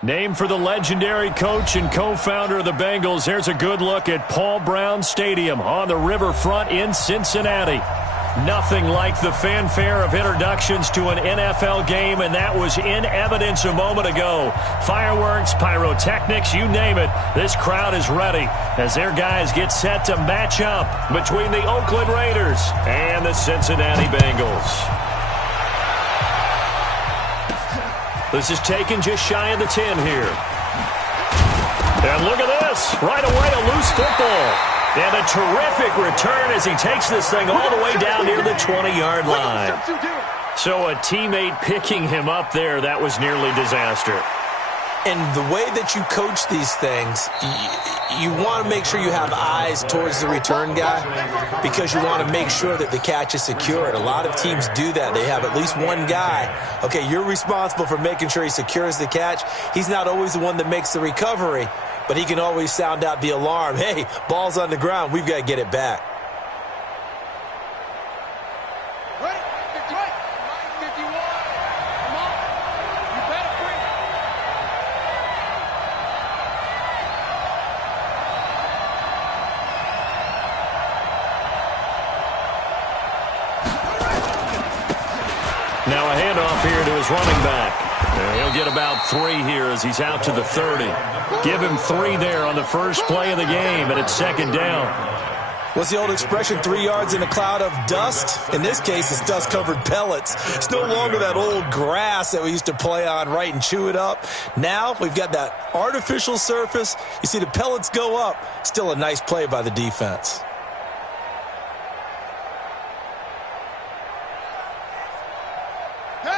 Named for the legendary coach and co-founder of the Bengals, here's a good look at Paul Brown Stadium on the riverfront in Cincinnati. Nothing like the fanfare of introductions to an NFL game, and that was in evidence a moment ago. Fireworks, pyrotechnics, you name it. This crowd is ready as their guys get set to match up between the Oakland Raiders and the Cincinnati Bengals. This is taken just shy of the 10 here. And look at this. Right away, a loose football. And a terrific return as he takes this thing all the way down near the 20-yard line. So a teammate picking him up there, that was nearly disaster. And the way that you coach these things, you want to make sure you have eyes towards the return guy because you want to make sure that the catch is secured. A lot of teams do that. They have at least one guy. Okay, you're responsible for making sure he secures the catch. He's not always the one that makes the recovery, but he can always sound out the alarm. Hey, ball's on the ground. We've got to get it back. Now a handoff here to his running back. He'll get about 3 here as he's out to the 30. Give him 3 there on the first play of the game, and it's second down. What's the old expression, 3 yards in a cloud of dust? In this case, it's dust-covered pellets. It's no longer that old grass that we used to play on, right, and chew it up. Now we've got that artificial surface. You see the pellets go up. Still a nice play by the defense.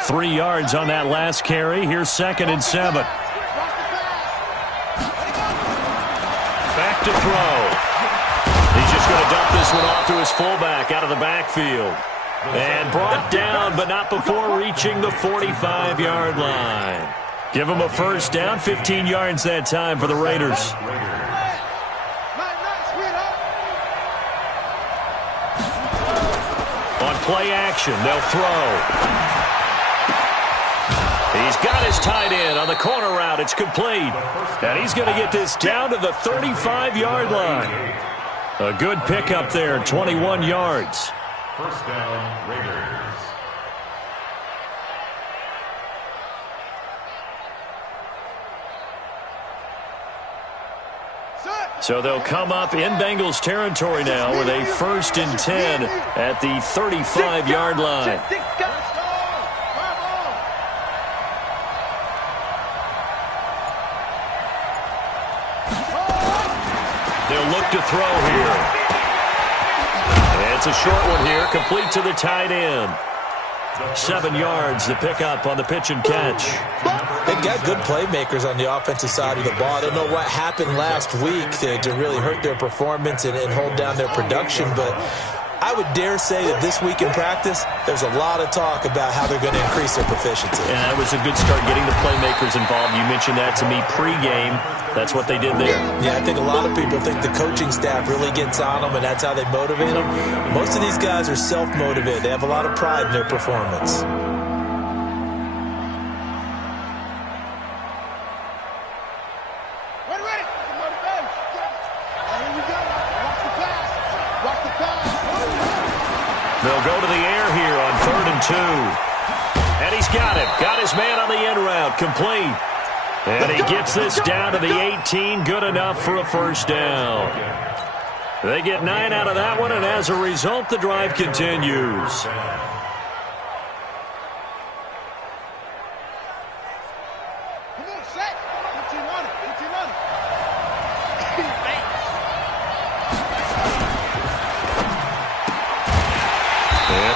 Three yards on that last carry. Here's second and 7. Back to throw. He's just going to dump this one off to his fullback out of the backfield. And brought down, but not before reaching the 45-yard line. Give him a first down, 15 yards that time for the Raiders. On play action, they'll throw. He's got his tight end on the corner route. It's complete. And he's going to get this down to the 35-yard line. A good pickup there, 21 yards. First down, Raiders. So they'll come up in Bengals territory now with a 1st and 10 at the 35-yard line. They'll look to throw here. And it's a short one here, complete to the tight end. 7 yards, the pickup on the pitch and catch. They've got good playmakers on the offensive side of the ball. I don't know what happened last week to really hurt their performance and hold down their production, but I would dare say that this week in practice, there's a lot of talk about how they're going to increase their proficiency. And that was a good start getting the playmakers involved. You mentioned that to me pregame. That's what they did there. Yeah, I think a lot of people think the coaching staff really gets on them, and that's how they motivate them. Most of these guys are self-motivated. They have a lot of pride in their performance. They'll go to the air here on 3rd and 2. And he's got it. Got his man on the end route. Complete. And he gets this down to the 18. Good enough for a first down. They get 9 out of that one, and as a result, the drive continues.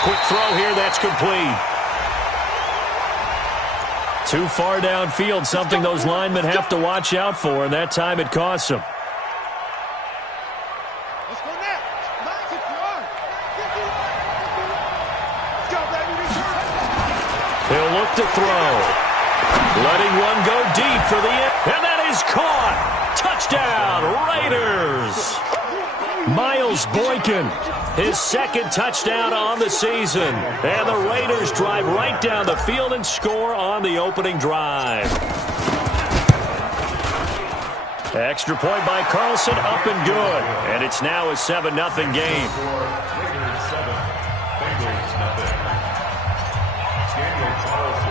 Quick throw here, that's complete. Too far downfield, something those linemen have to watch out for, and that time it costs them. He'll look to throw. Letting one go deep for the end, and that is caught. Touchdown, Raiders. Miles Boykin, his 2nd touchdown on the season. And the Raiders drive right down the field and score on the opening drive. Extra point by Carlson, up and good. And it's now a 7-0 game.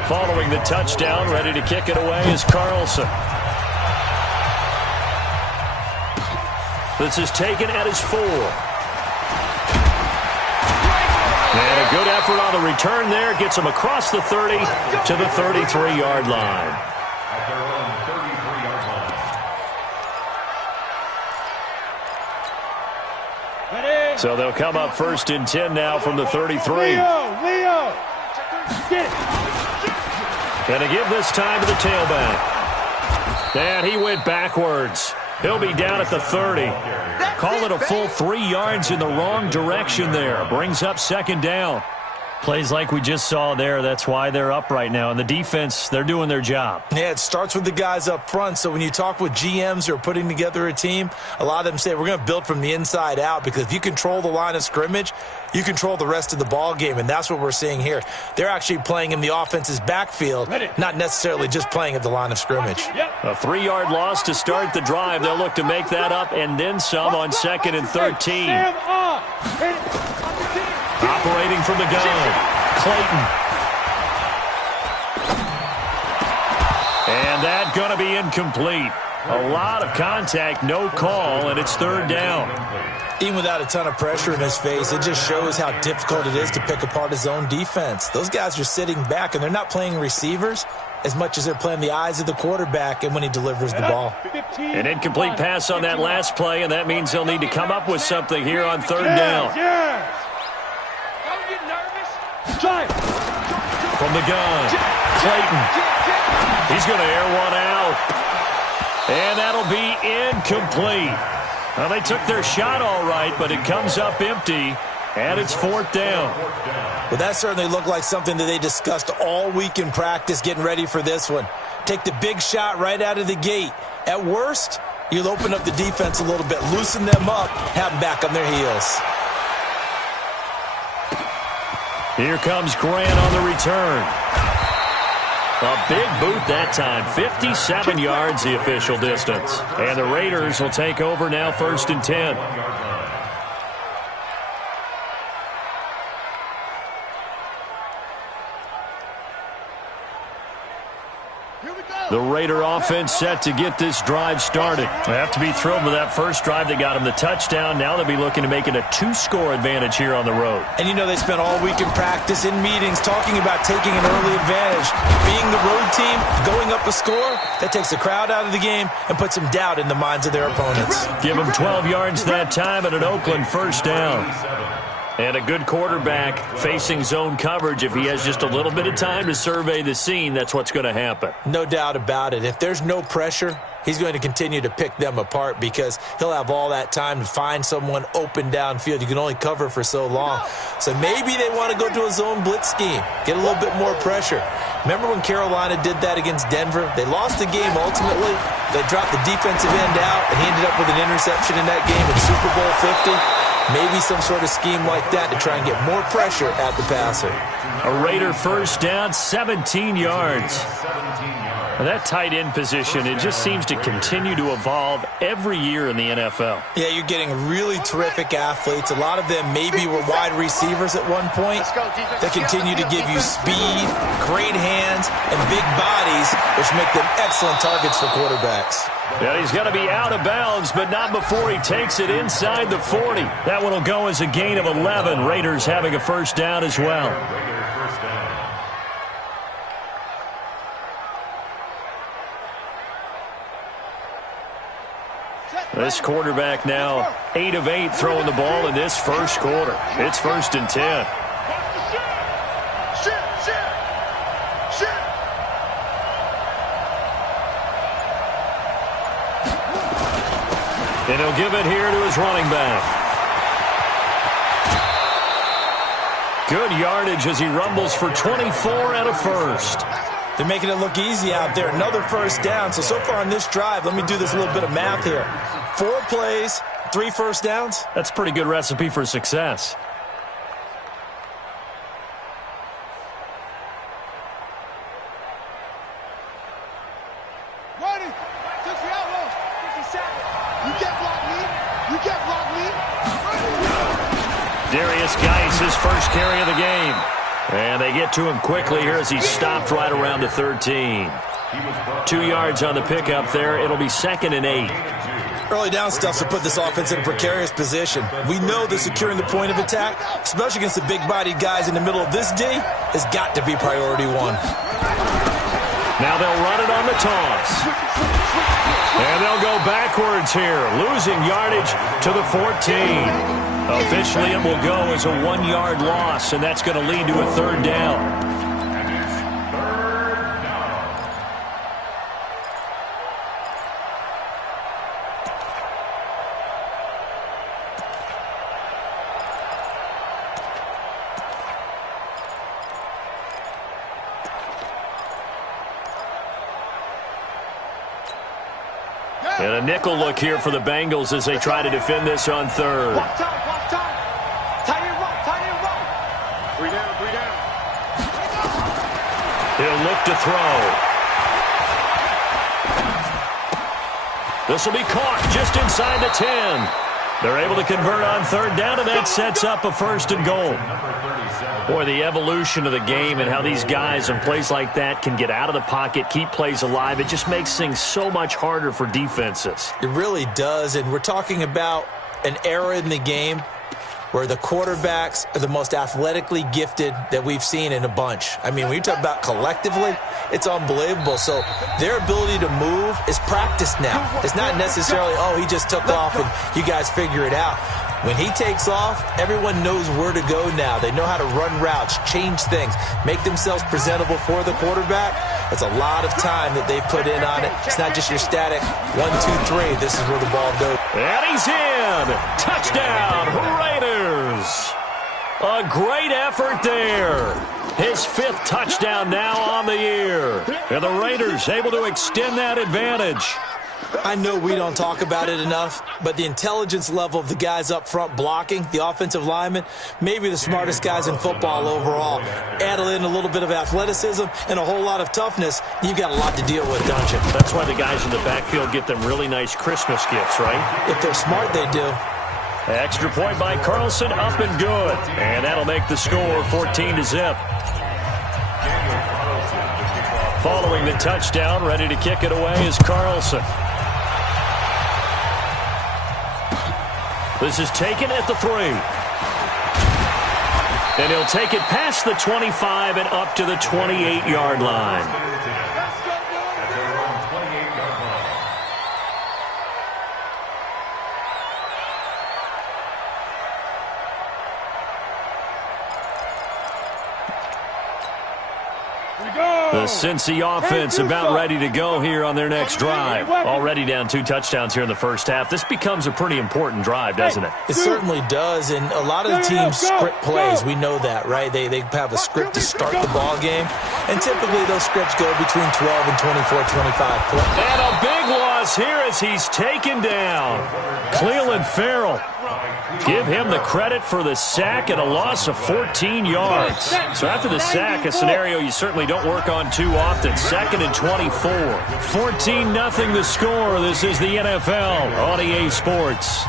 Following the touchdown, ready to kick it away is Carlson. This is taken at his 4. And a good effort on the return there. Gets him across the 30 to the 33-yard line. So they'll come up 1st and 10 now from the 33. Gonna give this time to the tailback. And he went backwards. He'll be down at the 30. Call it a full 3 yards in the wrong direction there. Brings up 2nd down. Plays like we just saw there. That's why they're up right now. And the defense, they're doing their job. Yeah, it starts with the guys up front. So when you talk with GMs who are putting together a team, a lot of them say we're going to build from the inside out, because if you control the line of scrimmage, you control the rest of the ball game, and that's what we're seeing here. They're actually playing in the offense's backfield, not necessarily just playing at the line of scrimmage. A 3-yard loss to start the drive. They'll look to make that up and then some on 2nd and 13. Operating from the gun, Clayton. And that's going to be incomplete. A lot of contact, no call, and it's 3rd down. Even without a ton of pressure in his face, it just shows how difficult it is to pick apart his own defense. Those guys are sitting back, and they're not playing receivers as much as they're playing the eyes of the quarterback and when he delivers the ball. An incomplete pass on that last play, and that means they'll need to come up with something here on 3rd down. From the gun, Clayton. He's going to air one out. And that'll be incomplete. Well, they took their shot all right, but it comes up empty, and it's 4th down. Well, that certainly looked like something that they discussed all week in practice getting ready for this one. Take the big shot right out of the gate. At worst, you'll open up the defense a little bit, loosen them up, have them back on their heels. Here comes Grant on the return. A big boot that time. 57 yards the official distance. And the Raiders will take over now 1st and 10. The Raider offense set to get this drive started. They have to be thrilled with that first drive that got them the touchdown. Now they'll be looking to make it a 2-score advantage here on the road. And you know they spent all week in practice, in meetings, talking about taking an early advantage. Being the road team, going up a score, that takes the crowd out of the game and puts some doubt in the minds of their opponents. Give them 12 yards that time and an Oakland 1st down. And a good quarterback facing zone coverage. If he has just a little bit of time to survey the scene, that's what's going to happen. No doubt about it. If there's no pressure, he's going to continue to pick them apart, because he'll have all that time to find someone open downfield. You can only cover for so long. So maybe they want to go to a zone blitz scheme, get a little bit more pressure. Remember when Carolina did that against Denver? They lost the game ultimately. They dropped the defensive end out, and he ended up with an interception in that game in Super Bowl 50. Maybe some sort of scheme like that to try and get more pressure at the passer. A Raider 1st down, 17 yards. That tight end position, it just seems to continue to evolve every year in the NFL. Yeah, you're getting really terrific athletes. A lot of them maybe were wide receivers at one point. They continue to give you speed, great hands, and big bodies, which make them excellent targets for quarterbacks. Yeah, he's going to be out of bounds, but not before he takes it inside the 40. That one will go as a gain of 11. Raiders having a 1st down as well. This quarterback now 8 of 8 throwing the ball in this first quarter. It's 1st and 10. And he'll give it here to his running back. Good yardage as he rumbles for 24 and a 1st. They're making it look easy out there. Another 1st down. So far on this drive, let me do this little bit of math here. 4 plays, 3 1st downs. That's a pretty good recipe for success. Darius Geis, his first carry of the game. And they get to him quickly here as he's stopped right around the 13. 2 yards on the pickup there. It'll be 2nd and 8. Early down stuff to put this offense in a precarious position. We know that securing the point of attack, especially against the big-bodied guys in the middle of this D, has got to be priority one. Now they'll run it on the toss. And they'll go backwards here, losing yardage to the 14. Officially, it will go as a 1-yard loss, and that's going to lead to a 3rd down. And a nickel look here for the Bengals as they try to defend this on 3rd. He'll look to throw. This will be caught just inside the 10. They're able to convert on 3rd down, and that sets up a 1st and goal. Boy, the evolution of the game and how these guys in plays like that can get out of the pocket, keep plays alive, it just makes things so much harder for defenses. It really does, and we're talking about an era in the game where the quarterbacks are the most athletically gifted that we've seen in a bunch. I mean, when you talk about collectively, it's unbelievable. So their ability to move is practiced now. It's not necessarily, oh, he just took off and you guys figure it out. When he takes off, everyone knows where to go now. They know how to run routes, change things, make themselves presentable for the quarterback. That's a lot of time that they put in on it. It's not just your static 1, 2, 3. This is where the ball goes. And he's in. Touchdown, Raiders. A great effort there. His 5th touchdown now on the year. And the Raiders able to extend that advantage. I know we don't talk about it enough, but the intelligence level of the guys up front blocking, the offensive linemen, maybe the smartest guys in football overall. Add in a little bit of athleticism and a whole lot of toughness, you've got a lot to deal with, don't you? That's why the guys in the backfield get them really nice Christmas gifts, right? If they're smart, they do. Extra point by Carlson, up and good. And that'll make the score 14-0. Following the touchdown, ready to kick it away is Carlson. This is taken at the 3. And he'll take it past the 25 and up to the 28-yard line. The Cincy offense about ready to go here on their next drive. Already down 2 touchdowns here in the first half. This becomes a pretty important drive, doesn't it? It certainly does, and a lot of the teams script plays. We know that, right? They have a script to start the ball game, and typically those scripts go between 12 and 24, 25 points. And a big loss here as he's taken down. Cleveland Farrell. Give him the credit for the sack and a loss of 14 yards. So after the sack, a scenario you certainly don't work on too often. 2nd and 24. 14-0 the score. This is the NFL on EA Sports.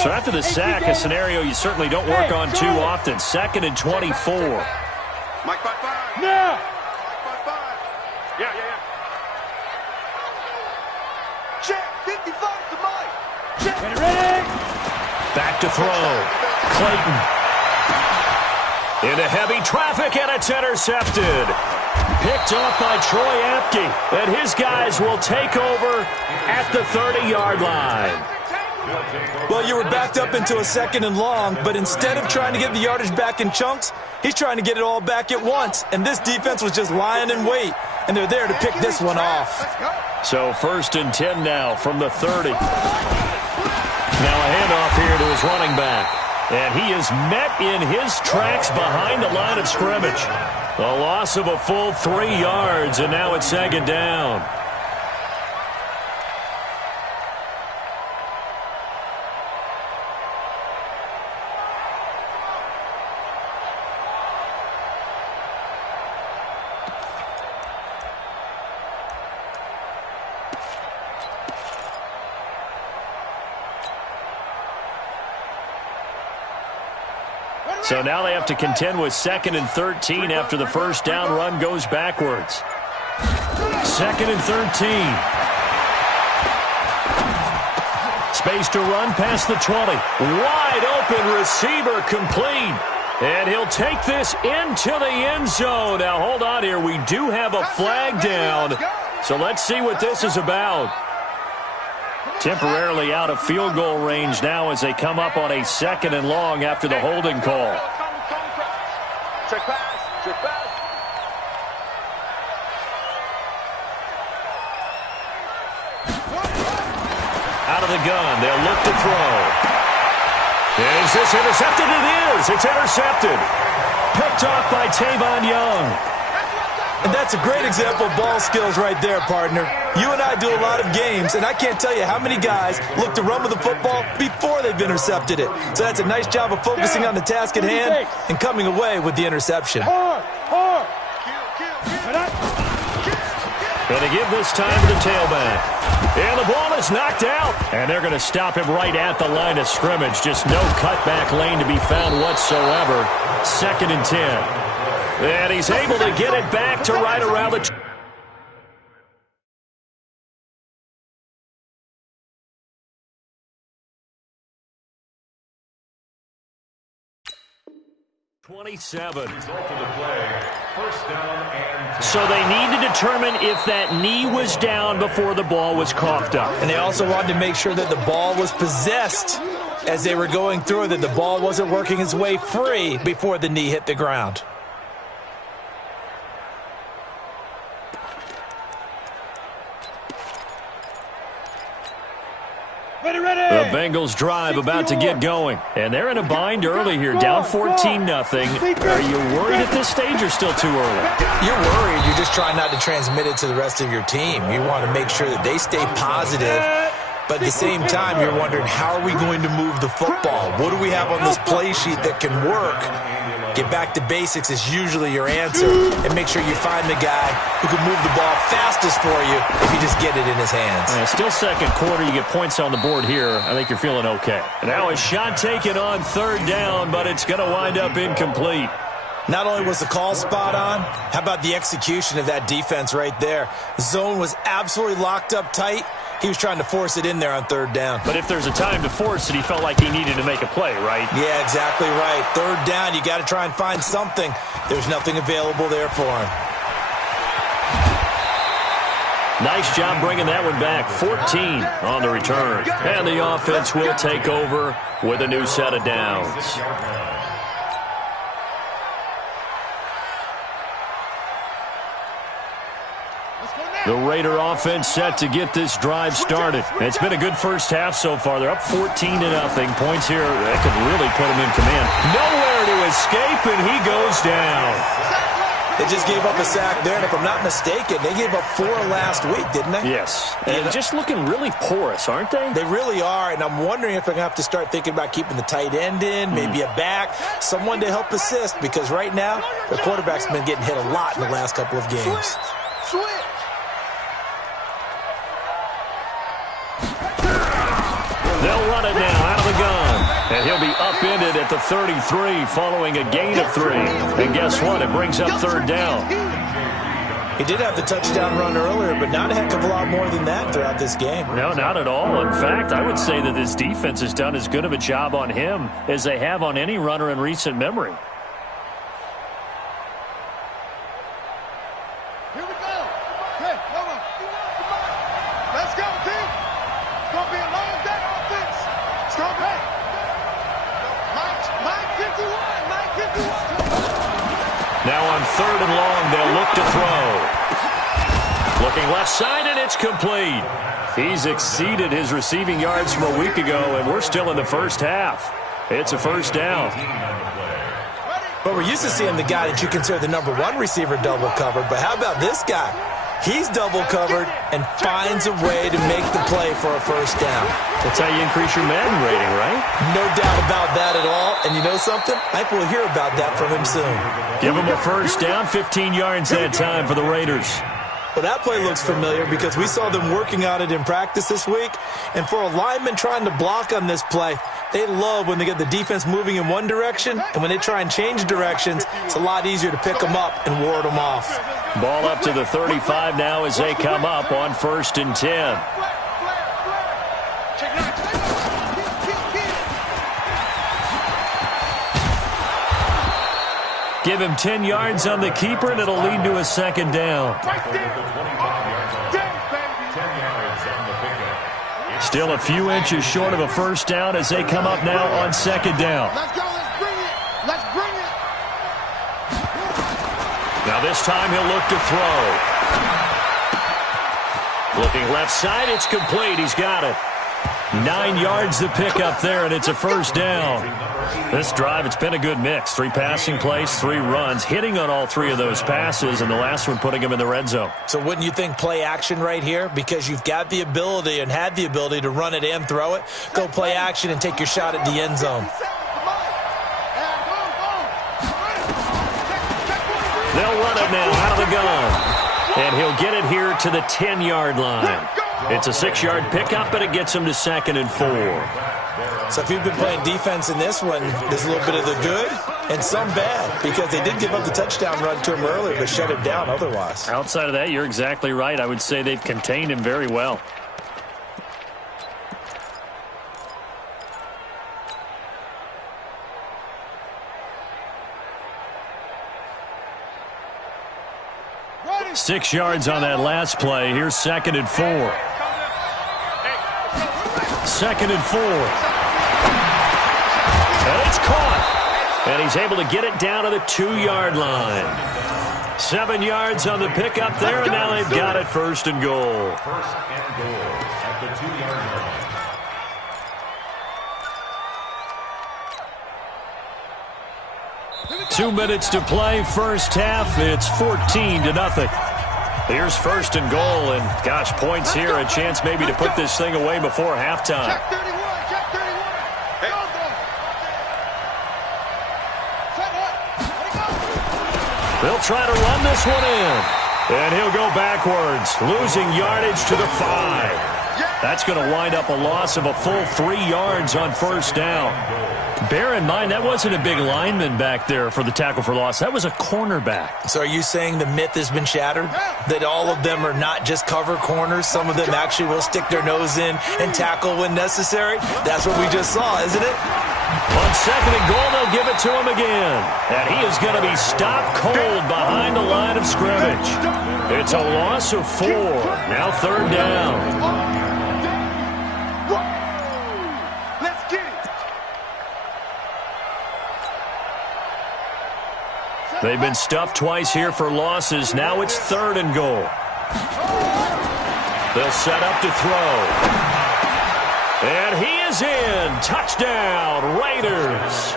So after the sack, a scenario you certainly don't work on too often. 2nd and 24. Mike 5-5. Now. Mike 5-5. Yeah. Check. 55 to Mike. Check. Ready. Back to throw. Clayton. Into heavy traffic, and it's intercepted. Picked off by Troy Apke. And his guys will take over at the 30-yard line. Well, you were backed up into a 2nd and long, but instead of trying to get the yardage back in chunks, he's trying to get it all back at once. And this defense was just lying in wait, and they're there to pick this one off. So 1st and 10 now from the 30. Now a handoff here to his running back. And he is met in his tracks behind the line of scrimmage. A loss of a full 3 yards, and now it's 2nd down. So now they have to contend with 2nd and 13 after the first down run goes backwards. 2nd and 13. Space to run past the 20. Wide open receiver complete. And he'll take this into the end zone. Now, hold on here. We do have a flag down. So let's see what this is about. Temporarily out of field goal range now as they come up on a 2nd and long after the holding call. Check pass. Check pass. Out of the gun. They'll look to throw. Is this intercepted? It is. It's intercepted. Picked off by Tavon Young. And that's a great example of ball skills right there, partner. You and I do a lot of games, and I can't tell you how many guys look to run with the football before they've intercepted it. So that's a nice job of focusing on the task at hand and coming away with the interception. Going to give this time to the tailback. And the ball is knocked out. And they're going to stop him right at the line of scrimmage. Just no cutback lane to be found whatsoever. 2nd and 10. And he's able to get it back to right around the 27. So they need to determine if that knee was down before the ball was coughed up. And they also wanted to make sure that the ball was possessed as they were going through it, that the ball wasn't working its way free before the knee hit the ground. The Bengals drive about to get going. And they're in a bind early here, down 14-0. Are you worried at this stage or still too early? You're worried. You're just trying not to transmit it to the rest of your team. You want to make sure that they stay positive. But at the same time, you're wondering, how are we going to move the football? What do we have on this play sheet that can work? Get back to basics is usually your answer. And make sure you find the guy who can move the ball fastest for you if you just get it in his hands. Still 2nd quarter. You get points on the board here. I think you're feeling okay. Now a shot taken on 3rd down, but it's going to wind up incomplete. Not only was the call spot on, how about the execution of that defense right there? The zone was absolutely locked up tight. He was trying to force it in there on 3rd down. But if there's a time to force it, he felt like he needed to make a play, right? Yeah, exactly right. 3rd down, you got to try and find something. There's nothing available there for him. Nice job bringing that one back. 14 on the return. And the offense will take over with a new set of downs. The Raider offense set to get this drive started. It's been a good first half so far. They're up 14-0. Points here that could really put them in command. Nowhere to escape, and he goes down. They just gave up a sack there, and if I'm not mistaken, they gave up 4 last week, didn't they? Yes. And just looking really porous, aren't they? They really are, and I'm wondering if they're going to have to start thinking about keeping the tight end in, maybe a back, someone to help assist, because right now, the quarterback's been getting hit a lot in the last couple of games. Switch. They'll run it now out of the gun. And he'll be upended at the 33 following a gain of 3. And guess what? It brings up 3rd down. He did have the touchdown run earlier, but not a heck of a lot more than that throughout this game. No, not at all. In fact, I would say that this defense has done as good of a job on him as they have on any runner in recent memory. Here we go. Hey, come on. Let's go, team. It's going to be a long day offense. It's going to be. Mike 51. Now on 3rd and long, they'll look to throw. Looking left side, and it's complete. He's exceeded his receiving yards from a week ago, and we're still in the first half. It's a 1st down. But we're used to seeing the guy that you consider the #1 receiver double covered. But how about this guy? He's double covered and finds a way to make the play for a 1st down. That's how you increase your Madden rating, right? No doubt about that at all. And you know something? I think we'll hear about that from him soon. Give him a 1st down, 15 yards that time for the Raiders. Well, that play looks familiar because we saw them working on it in practice this week. And for a lineman trying to block on this play, They love when they get the defense moving in one direction, and when they try and change directions, it's a lot easier to pick them up and ward them off. Ball up to the 35 now as they come up on 1st and 10. Give him 10 yards on the keeper, and it'll lead to a 2nd down. Still a few inches short of a 1st down as they come up now on 2nd down. Let's go. Let's bring it. Let's bring it. Now this time he'll look to throw. Looking left side, it's complete. He's got it. 9 yards to pick up there, and it's a 1st down. This drive, it's been a good mix. 3 passing plays, 3 runs, hitting on all 3 of those passes, and the last one putting him in the red zone. So wouldn't you think play action right here? Because you've got the ability and had the ability to run it and throw it. Go play action and take your shot at the end zone. They'll run it now out of the gun. And he'll get it here to the 10-yard line. It's a 6-yard pickup, but it gets him to 2nd and 4. So if you've been playing defense in this one, there's a little bit of the good and some bad, because they did give up the touchdown run to him earlier, but shut him down otherwise. Outside of that, you're exactly right. I would say they've contained him very well. Ready. 6 yards on that last play. Here's 2nd and 4. 2nd and 4. And it's caught. And he's able to get it down to the 2-yard line. 7 yards on the pickup there, and now they've got it 1st and goal. 1st and goal at the 2-yard line. 2 minutes to play, first half. It's 14-0. Here's 1st and goal, and gosh, points here, a chance maybe to put this thing away before halftime. Check 31. Check 31. Go. Set up. Let it go. They'll try to run this one in, and he'll go backwards, losing yardage to the 5. That's going to wind up a loss of a full 3 yards on 1st down. Bear in mind, that wasn't a big lineman back there for the tackle for loss. That was a cornerback. So are you saying the myth has been shattered? That all of them are not just cover corners? Some of them actually will stick their nose in and tackle when necessary? That's what we just saw, isn't it? On 2nd and goal, they'll give it to him again. And he is going to be stopped cold behind the line of scrimmage. It's a loss of 4. Now 3rd down. Let's get it. They've been stuffed twice here for losses. Now it's 3rd and goal. They'll set up to throw. And he is in. Touchdown, Raiders.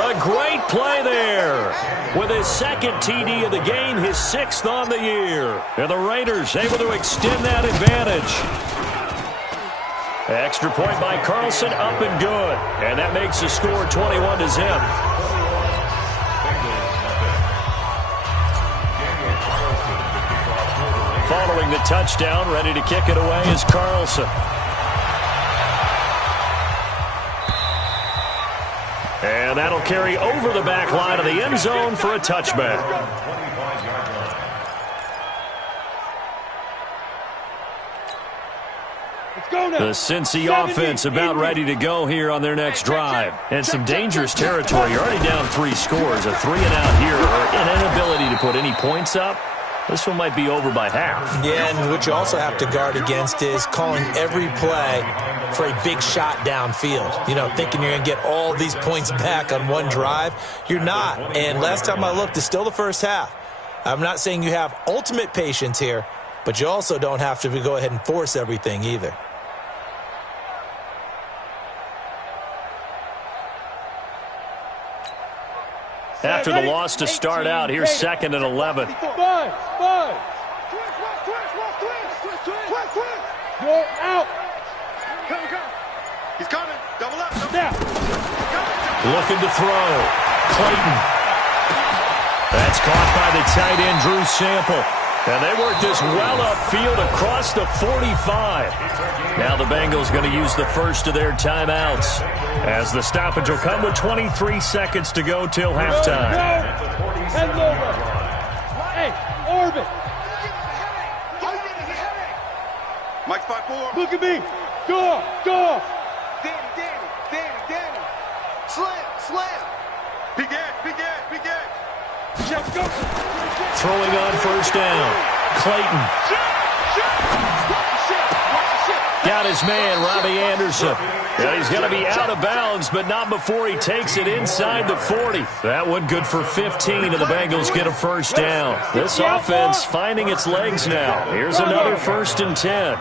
A great play there. With his 2nd TD of the game, his 6th on the year. And the Raiders able to extend that advantage. Extra point by Carlson, up and good. And that makes the score 21-0. Following the touchdown, ready to kick it away is Carlson. And that'll carry over the back line of the end zone for a touchback. The Cincy offense about ready to go here on their next drive. And some dangerous territory. You're already down 3 scores. A 3-and-out here, or an inability to put any points up. This one might be over by half. Yeah, and what you also have to guard against is calling every play for a big shot downfield. You know, thinking you're going to get all these points back on one drive. You're not. And last time I looked, it's still the first half. I'm not saying you have ultimate patience here, but you also don't have to go ahead and force everything either. After the loss to start out, here's 2nd and 11. You're out. He's coming. Double up. Now. Looking to throw. Clayton. That's caught by the tight end, Drew Sample. And they work this well upfield across the 45. Now the Bengals going to use the first of their timeouts, as the stoppage will come with 23 seconds to go till halftime. Hey, Orbit. Mike 5-4. Look at me. Go. Danny. Slam. Begin. Jeff, go. Throwing on first down. Clayton. Got his man, Robbie Anderson. And he's going to be out of bounds, but not before he takes it inside the 40. That one good for 15, and the Bengals get a first down. This offense finding its legs now. Here's another 1st and 10.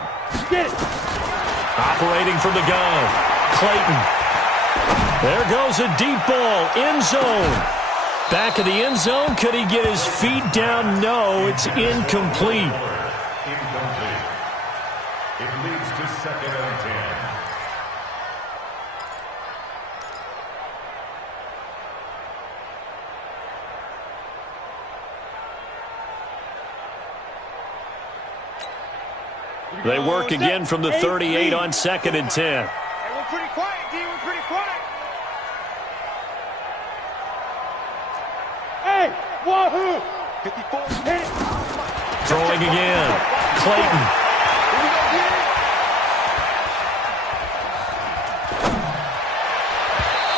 Operating from the gun. Clayton. There goes a deep ball. End zone. Back of the end zone. Could he get his feet down? No, it's incomplete. It leads to 2nd and 10. They work again from the 38 on 2nd and 10. Hey, we're pretty quiet, D. We're pretty quiet. Hey, wahoo! 54. Hit it. Throwing again. Clayton. Here we go, D.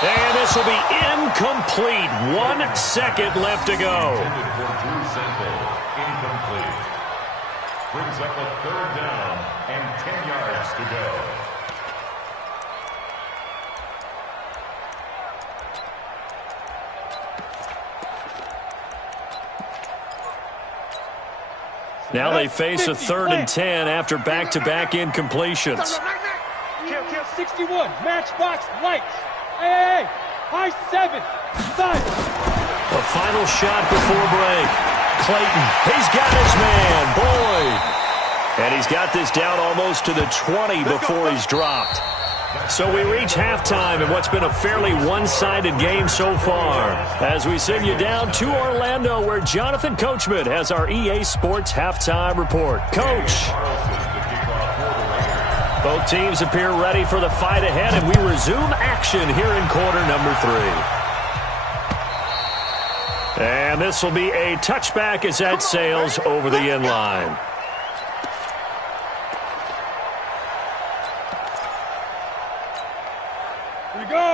And this will be incomplete. 1 second left to go. Intended for Drew Sample. Incomplete. Brings up a 3rd down and 10 yards to go. Now they face a 3rd and 10 after back-to-back incompletions. Kill 61. Matchbox lights. Hey, high 7. Side. A final shot before break. Clayton, he's got his man, Boyd. And he's got this down almost to the 20 before he's dropped. So we reach halftime in what's been a fairly one-sided game so far, as we send you down to Orlando, where Jonathan Coachman has our EA Sports halftime report. Coach. Both teams appear ready for the fight ahead, and we resume action here in quarter number 3. And this will be a touchback as that sails over the end line.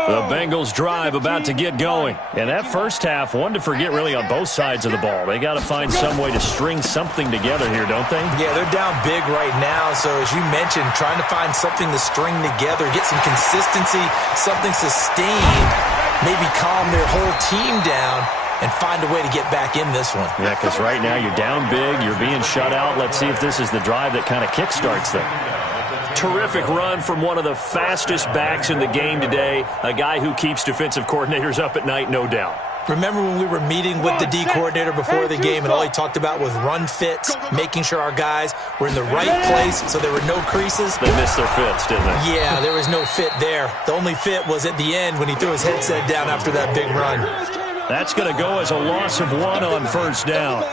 The Bengals drive about to get going. And that first half, one to forget really on both sides of the ball. They got to find some way to string something together here, don't they? Yeah, they're down big right now. So as you mentioned, trying to find something to string together, get some consistency, something sustained, maybe calm their whole team down and find a way to get back in this one. Yeah, because right now you're down big, you're being shut out. Let's see if this is the drive that kind of kickstarts them. Terrific run from one of the fastest backs in the game today, a guy who keeps defensive coordinators up at night, no doubt. Remember when we were meeting with the D coordinator before the game and all he talked about was run fits, making sure our guys were in the right place so there were no creases? They missed their fits, didn't they? Yeah, there was no fit there. The only fit was at the end when he threw his headset down after that big run. That's going to go as a loss of 1 on first down.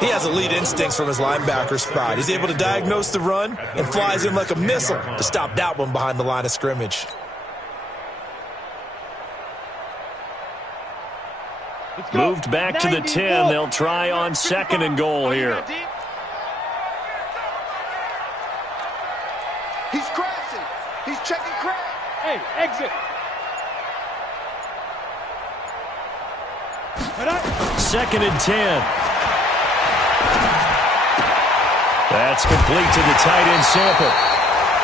He has elite instincts from his linebacker spot. He's able to diagnose the run and flies in like a missile to stop that one behind the line of scrimmage. Moved back to the 10. They'll try on 2nd and goal here. He's crashing. He's checking crash. Hey, exit. 2nd and 10. That's complete to the tight end Sample.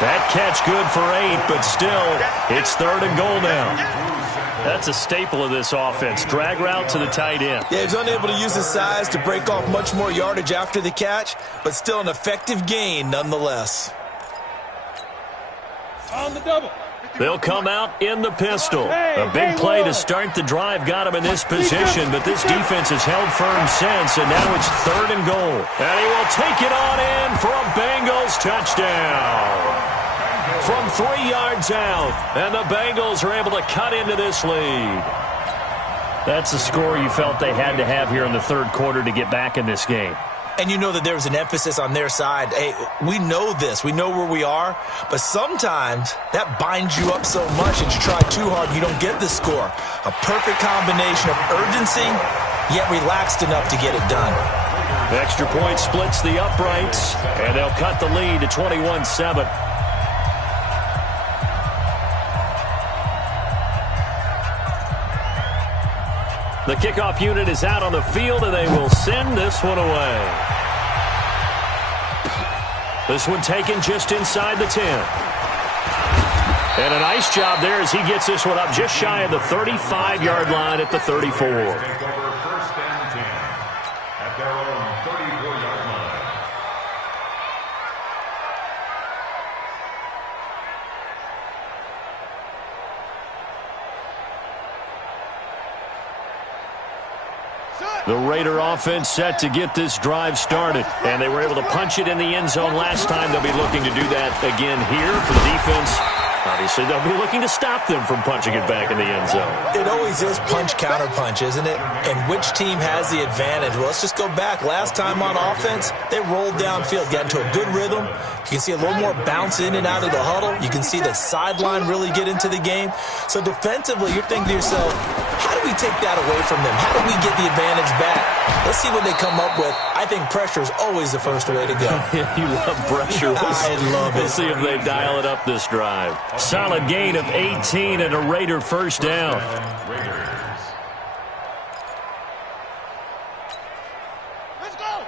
That catch good for 8, but still, it's 3rd and goal now. That's a staple of this offense. Drag route to the tight end. Yeah, he's unable to use his size to break off much more yardage after the catch, but still an effective gain nonetheless. On the double. They'll come out in the pistol. A big play to start the drive got him in this position, but this defense has held firm since, and now it's 3rd and goal. And he will take it on in for a Bengals touchdown. From 3 yards out, and the Bengals are able to cut into this lead. That's the score you felt they had to have here in the 3rd quarter to get back in this game. And you know that there's an emphasis on their side. Hey, we know this. We know where we are. But sometimes that binds you up so much that you try too hard and you don't get the score. A perfect combination of urgency, yet relaxed enough to get it done. The extra point splits the uprights, and they'll cut the lead to 21-7. The kickoff unit is out on the field, and they will send this one away. This one taken just inside the 10. And a nice job there as he gets this one up just shy of the 35-yard line at the 34. The Raider offense set to get this drive started, and they were able to punch it in the end zone last time. They'll be looking to do that again here for the defense. Obviously, they'll be looking to stop them from punching it back in the end zone. It always is punch-counter-punch, isn't it? And which team has the advantage? Well, let's just go back. Last time on offense, they rolled downfield, got into a good rhythm. You can see a little more bounce in and out of the huddle. You can see the sideline really get into the game. So defensively, you're thinking to yourself, how do we take that away from them? How do we get the advantage back? Let's see what they come up with. I think pressure is always the first way to go. You love pressure. I love it. We'll see if they dial it up this drive. Solid gain of 18 and a Raider first down.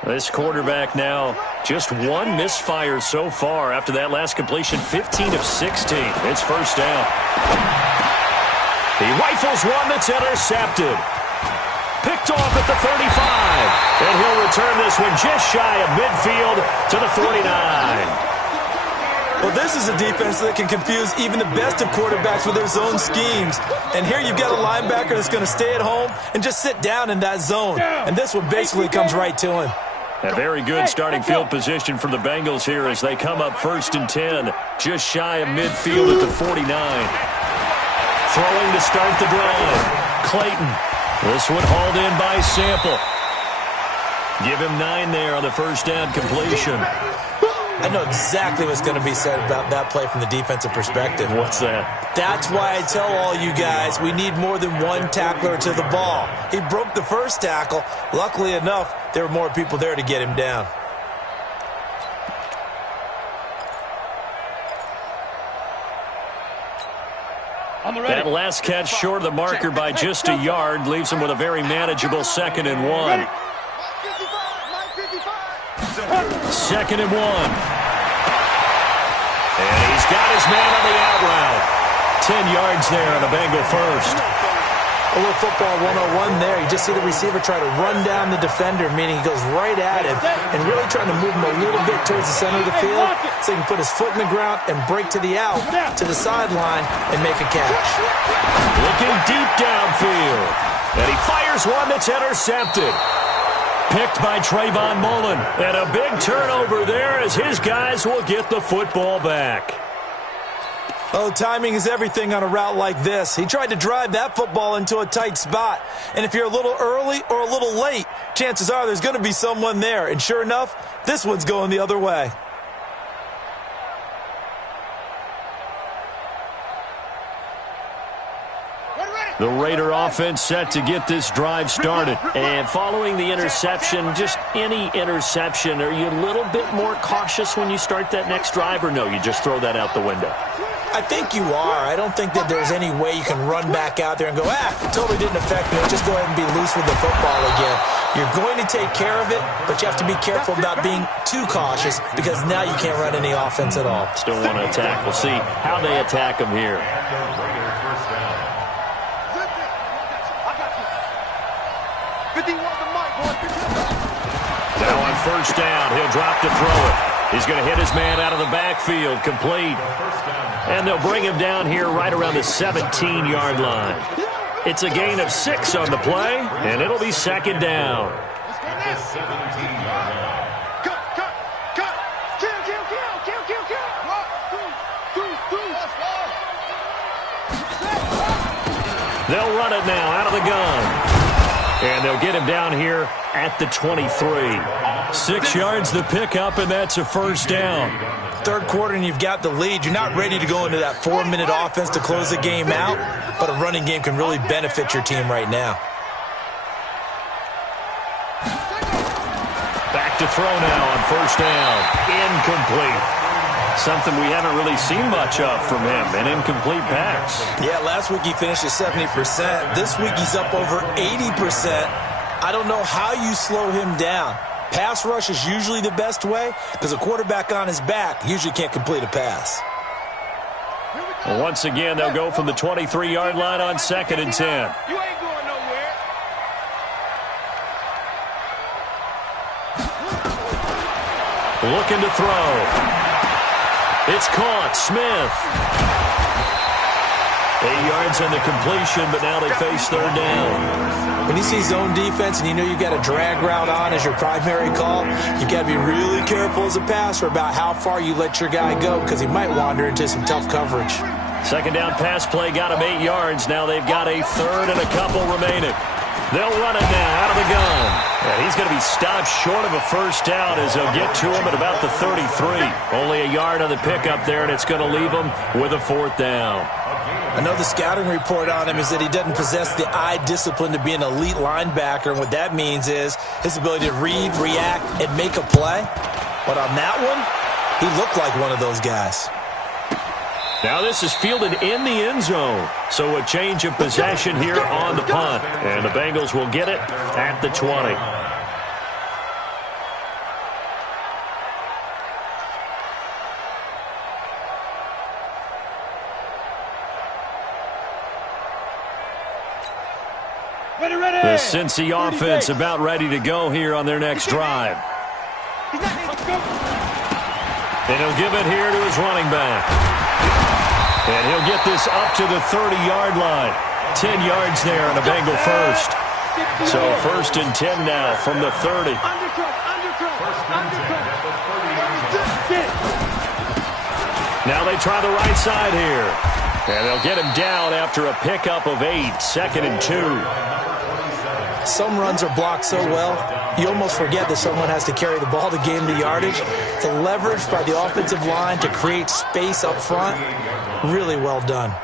This quarterback now just one misfire so far after that last completion, 15 of 16. It's first down. He rifles one that's intercepted. Picked off at the 35. And he'll return this one just shy of midfield to the 49. Well, this is a defense that can confuse even the best of quarterbacks with their zone schemes. And here you've got a linebacker that's going to stay at home and just sit down in that zone. And this one basically comes right to him. A very good starting field position for the Bengals here as they come up 1st and 10. Just shy of midfield at the 49. Throwing to start the drive. Clayton. This one hauled in by Sample. Give him 9 there on the first down completion. I know exactly what's going to be said about that play from the defensive perspective. What's that? That's why I tell all you guys we need more than one tackler to the ball. He broke the first tackle. Luckily enough, there were more people there to get him down. That last catch short of the marker by just a yard leaves him with a very manageable 2nd and 1. 2nd and 1. And he's got his man on the out route. 10 yards there on a Bengal first. A little football 101 there. You just see the receiver try to run down the defender, meaning he goes right at him and really trying to move him a little bit towards the center of the field so he can put his foot in the ground and break to the out, to the sideline, and make a catch. Looking deep downfield. And he fires one that's intercepted. Picked by Trayvon Mullen. And a big turnover there as his guys will get the football back. Oh, timing is everything on a route like this. He tried to drive that football into a tight spot. And if you're a little early or a little late, chances are there's going to be someone there. And sure enough, this one's going the other way. The Raider offense set to get this drive started. And following the interception, just any interception, are you a little bit more cautious when you start that next drive, or no, you just throw that out the window? I think you are. I don't think that there's any way you can run back out there and go, totally didn't affect me. Just go ahead and be loose with the football again. You're going to take care of it, but you have to be careful about being too cautious because now you can't run any offense at all. Still want to attack. We'll see how they attack him here. Now on first down, he'll drop to throw it. He's going to hit his man out of the backfield, complete. And they'll bring him down here right around the 17-yard line. It's a gain of 6 on the play, and it'll be 2nd down. At the 17-yard line. They'll run it now out of the gun. And they'll get him down here at the 23. 6 yards the pickup, and that's a first down. Third quarter and you've got the lead. You're not ready to go into that 4-minute offense to close the game out, but a running game can really benefit your team right now. Back to throw now on first down. Incomplete. Something we haven't really seen much of from him, an incomplete pass. Yeah, last week he finished at 70%. This week he's up over 80%. I don't know how you slow him down. Pass rush is usually the best way because a quarterback on his back usually can't complete a pass. Well, once again, they'll go from the 23-yard line on 2nd and 10. You ain't going nowhere. Looking to throw. It's caught. Smith. 8 yards on the completion, but now they face third down. When you see zone defense and you know you've got a drag route on as your primary call, you've got to be really careful as a passer about how far you let your guy go because he might wander into some tough coverage. Second down pass play got him 8 yards. Now they've got a third and a couple remaining. They'll run it now out of the gun. Yeah, he's going to be stopped short of a first down as they'll get to him at about the 33. Only a yard on the pickup there, and it's going to leave him with a fourth down. I know the scouting report on him is that he doesn't possess the eye discipline to be an elite linebacker, and what that means is his ability to read, react, and make a play. But on that one, he looked like one of those guys. Now this is fielded in the end zone, so a change of possession here on the punt, and the Bengals will get it at the 20. The Cincy offense about ready to go here on their next drive. And he'll give it here to his running back. And he'll get this up to the 30-yard line. 10 yards there on a Bengal first. So 1st and 10 now from the 30. Now they try the right side here. And they'll get him down after a pickup of 8. 2nd and 2. Some runs are blocked so well, you almost forget that someone has to carry the ball to gain the yardage. The leverage by the offensive line to create space up front, really well done.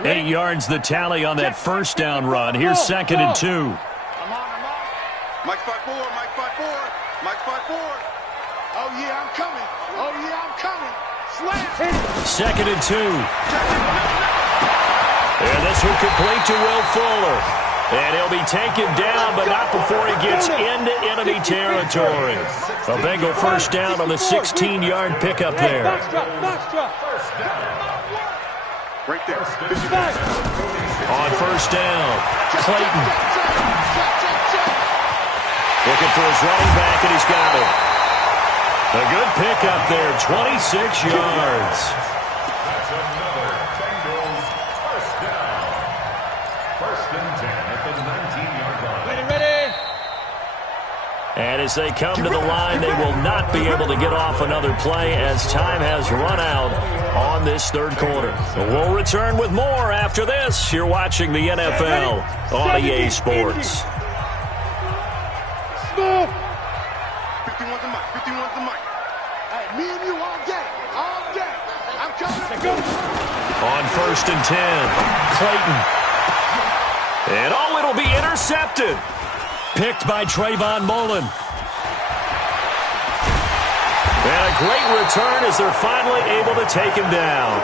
Okay. 8 yards the tally on that first down run. Here's 2nd and 2. Mike 5-4, Mike 5-4, Mike 5-4. Oh, yeah, I'm coming. Oh, yeah, I'm coming. Slam. 2nd and 2. And this will complete to Will Fuller. And he'll be taken down, but not before he gets into enemy territory. A Bengal first down on the 16-yard pickup there. Right there. On first down, Clayton. Looking for his running back, and he's got it. A good pickup there, 26 yards. That's another Bengals first down. 1st and 10 at the 19-yard line. Ready. And as they come to the line, they will not be able to get off another play as time has run out on this third quarter. We'll return with more after this. You're watching the NFL on EA Sports. 51's the mic, 51's the mic. Hey, me and you all day. All day. I'm coming. On 1st and 10, Clayton. And oh, it'll be intercepted. Picked by Trayvon Mullen. And a great return as they're finally able to take him down.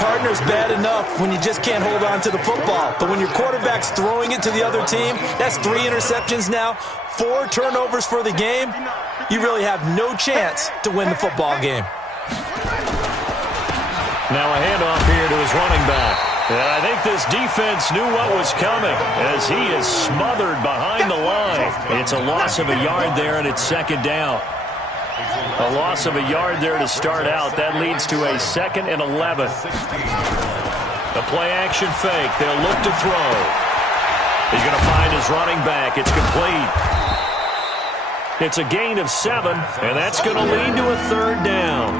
Partner's bad enough when you just can't hold on to the football. But when your quarterback's throwing it to the other team, that's 3 interceptions now, 4 turnovers for the game. You really have no chance to win the football game. Now a handoff here to his running back. And I think this defense knew what was coming as he is smothered behind the line. It's a loss of a yard there, and it's 2nd down. A loss of a yard there to start out. That leads to a 2nd and 11. The play-action fake. They'll look to throw. He's going to find his running back. It's complete. It's a gain of 7, and that's going to lead to a 3rd down.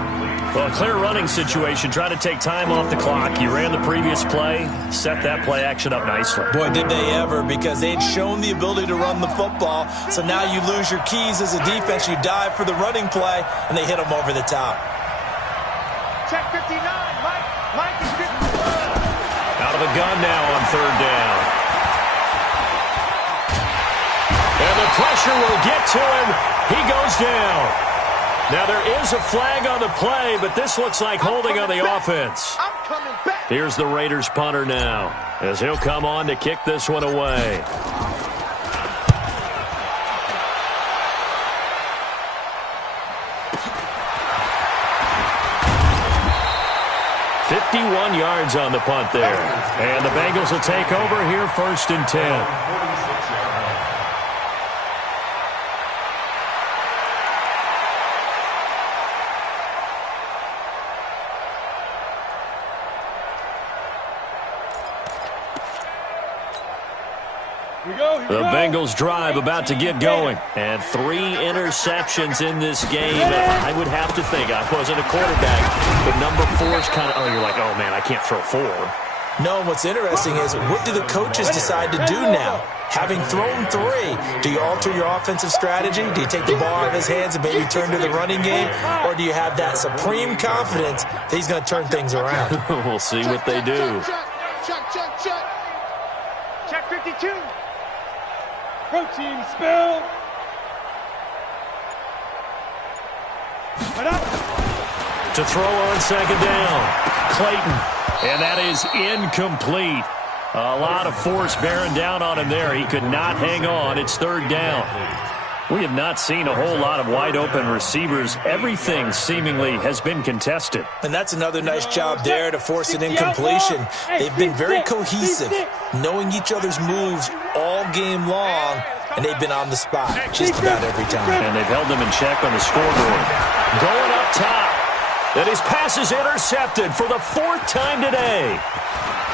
Well, clear running situation. Try to take time off the clock. You ran the previous play, set that play action up nicely. Boy, did they ever, because they'd shown the ability to run the football. So now you lose your keys as a defense. You dive for the running play, and they hit them over the top. Check 59, Mike. Mike is 50. Out of the gun now on third down. And the pressure will get to him. He goes down. Now, there is a flag on the play, but this looks like holding on the offense. I'm coming back. Here's the Raiders punter now, as he'll come on to kick this one away. "51 yards on the punt there. And the Bengals will take over here, 1st and 10. The Bengals drive about to get going. And 3 interceptions in this game. I would have to think, I wasn't a quarterback, but number 4 is kind of, you're like, oh man, I can't throw 4. No, what's interesting is, what do the coaches decide to do now? Having thrown 3, do you alter your offensive strategy? Do you take the ball out of his hands and maybe turn to the running game? Or do you have that supreme confidence that he's going to turn things around? We'll see what they do. Check 52. Protein spill. To throw on 2nd down. Clayton. And that is incomplete. A lot of force bearing down on him there. He could not hang on. It's 3rd down. We have not seen a whole lot of wide-open receivers. Everything seemingly has been contested. And that's another nice job there to force an incompletion. They've been very cohesive, knowing each other's moves all game long, and they've been on the spot just about every time. And they've held them in check on the scoreboard. Going up top. And his pass is intercepted for the 4th time today.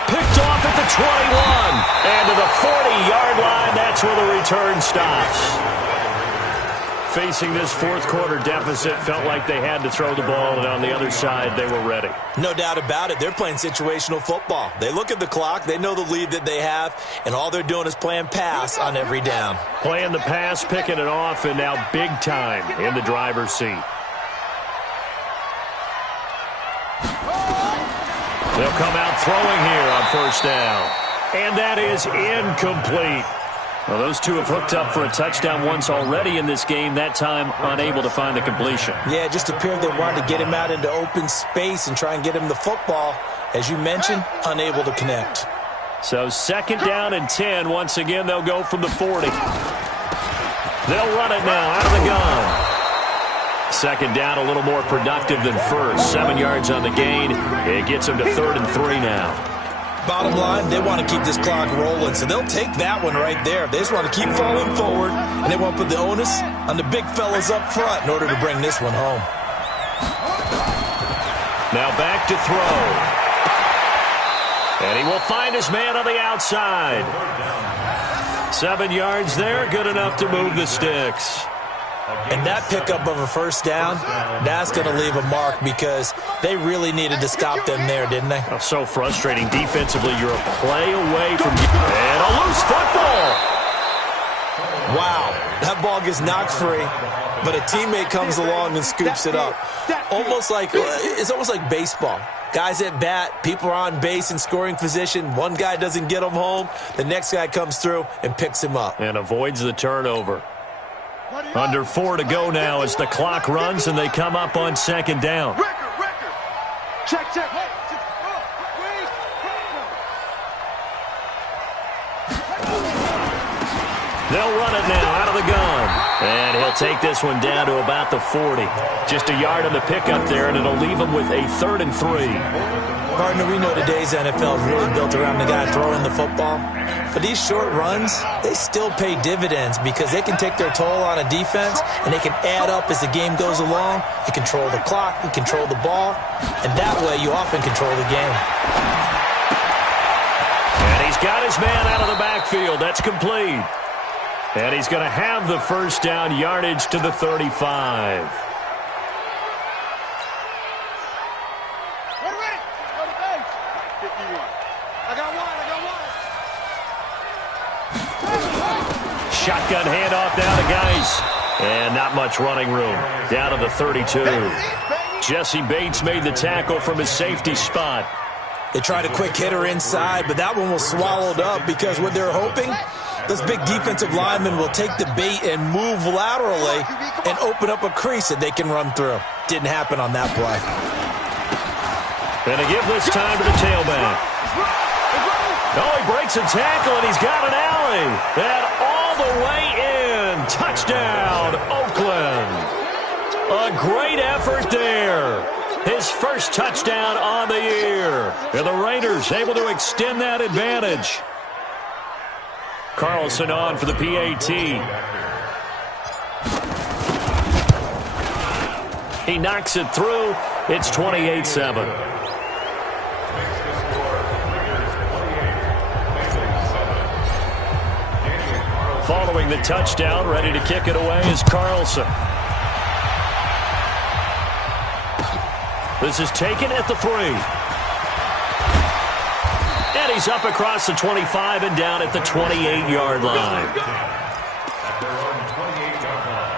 Picked off at the 21. And to the 40-yard line, that's where the return stops. Facing this 4th quarter deficit, felt like they had to throw the ball, and on the other side, they were ready. No doubt about it. They're playing situational football. They look at the clock, they know the lead that they have, and all they're doing is playing pass on every down. Playing the pass, picking it off, and now big time in the driver's seat. They'll come out throwing here on 1st down. And that is incomplete. Well, those two have hooked up for a touchdown once already in this game, that time unable to find the completion. Yeah, it just appeared they wanted to get him out into open space and try and get him the football. As you mentioned, unable to connect. So 2nd down and 10. Once again, they'll go from the 40. They'll run it now out of the gun. 2nd down, a little more productive than 1st. 7 yards on the gain. It gets them to 3rd and 3 now. Bottom line, they want to keep this clock rolling, so they'll take that one right there. They just want to keep falling forward, and they want to put the onus on the big fellas up front in order to bring this one home. Now back to throw. And he will find his man on the outside. 7 yards there, good enough to move the sticks. And that pickup of a 1st down, that's going to leave a mark because they really needed to stop them there, didn't they? Oh, so frustrating. Defensively, you're a play away from... And a loose football! Wow, that ball gets knocked free, but a teammate comes along and scoops it up. It's almost like baseball. Guys at bat, people are on base in scoring position. One guy doesn't get him home. The next guy comes through and picks him up. And avoids the turnover. Under 4 to go now as the clock runs and they come up on 2nd down. Check. They'll run it now out of the gun. And he'll take this one down to about the 40. Just a yard on the pickup there, and it'll leave him with a 3rd and 3. Partner, we know today's NFL is really built around the guy throwing the football. But these short runs, they still pay dividends because they can take their toll on a defense, and they can add up as the game goes along. You control the clock, you control the ball, and that way you often control the game. And he's got his man out of the backfield. That's complete. And he's going to have the 1st down, yardage to the 35. 51. I got one. Shotgun handoff now to Geis. And not much running room. Down to the 32. Jesse Bates made the tackle from his safety spot. They tried a quick hitter inside, but that one was swallowed up because what they're hoping, this big defensive lineman will take the bait and move laterally and open up a crease that they can run through. Didn't happen on that play. And to give this time to the tailback. Oh, he breaks a tackle, and he's got an alley. And all the way in. Touchdown, Oakland. A great effort there. His first touchdown on the year. And the Raiders able to extend that advantage. Carlson on for the PAT. He knocks it through. It's 28-7. Following the touchdown, ready to kick it away is Carlson. This is taken at the 3. And he's up across the 25 and down at the 28-yard line. At their own 28-yard line.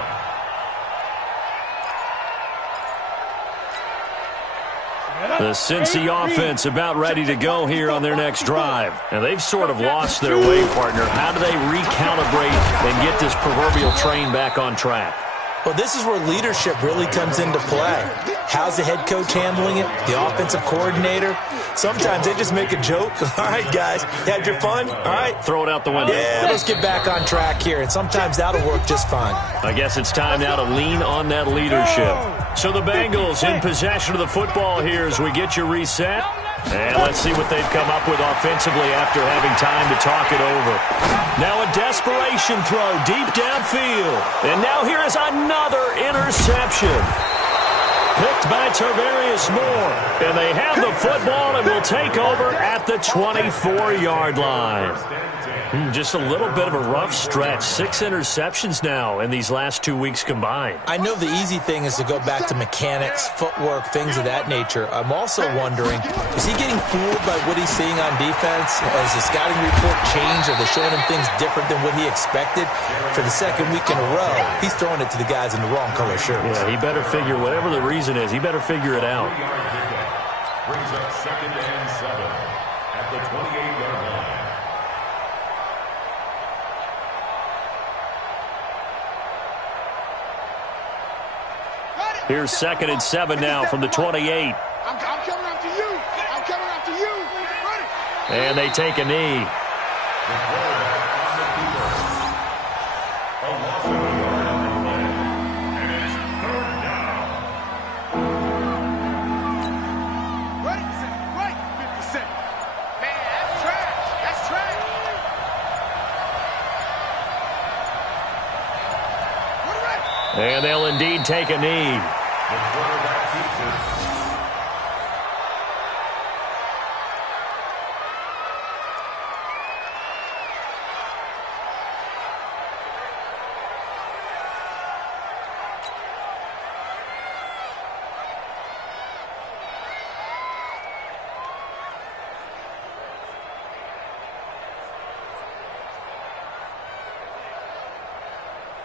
The Cincy offense about ready to go here on their next drive. And they've sort of lost their way, partner. How do they recalibrate and get this proverbial train back on track? Well, this is where leadership really comes into play. How's the head coach handling it? The offensive coordinator? Sometimes they just make a joke. All right, guys, had your fun? All right. Throw it out the window. Yeah, let's get back on track here. And sometimes that'll work just fine. I guess it's time now to lean on that leadership. So the Bengals in possession of the football here as we get you reset. And let's see what they've come up with offensively after having time to talk it over. Now a desperation throw deep downfield. And now here is another interception. Picked by Tarvarius Moore. And they have the football and will take over at the 24-yard line. Just a little bit of a rough stretch. 6 interceptions now in these last 2 weeks combined. I know the easy thing is to go back to mechanics, footwork, things of that nature. I'm also wondering, is he getting fooled by what he's seeing on defense? Has the scouting report changed? Are they showing him things different than what he expected? For the second week in a row, he's throwing it to the guys in the wrong color shirts. Yeah, he better figure, whatever the reason is, he better figure it out. Brings up 2nd and 7 at the 28-yard line. Here's 2nd and 7 now from the 28. I'm coming after you. I'm coming after you. Ready? And they take a knee. The quarterback on the keeper. A loss of a yard on the play. And it's 3rd down. Ready? Set. Right. 50 cent. Man, that's trash. That's trash. We're ready. And they'll indeed take a knee. The quarterback keeps it.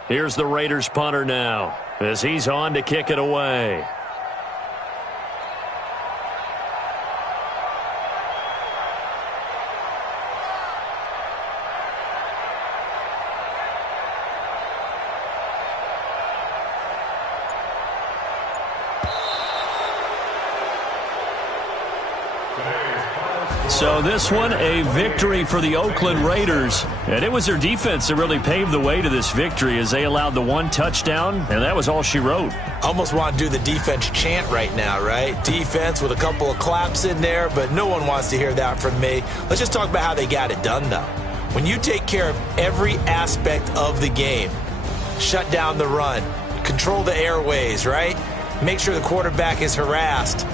Here's the Raiders punter now as he's on to kick it away. So this one, a victory for the Oakland Raiders. And it was their defense that really paved the way to this victory as they allowed the 1 touchdown, and that was all she wrote. Almost want to do the defense chant right now, right? Defense with a couple of claps in there, but no one wants to hear that from me. Let's just talk about how they got it done, though. When you take care of every aspect of the game, shut down the run, control the airways, right? Make sure the quarterback is harassed.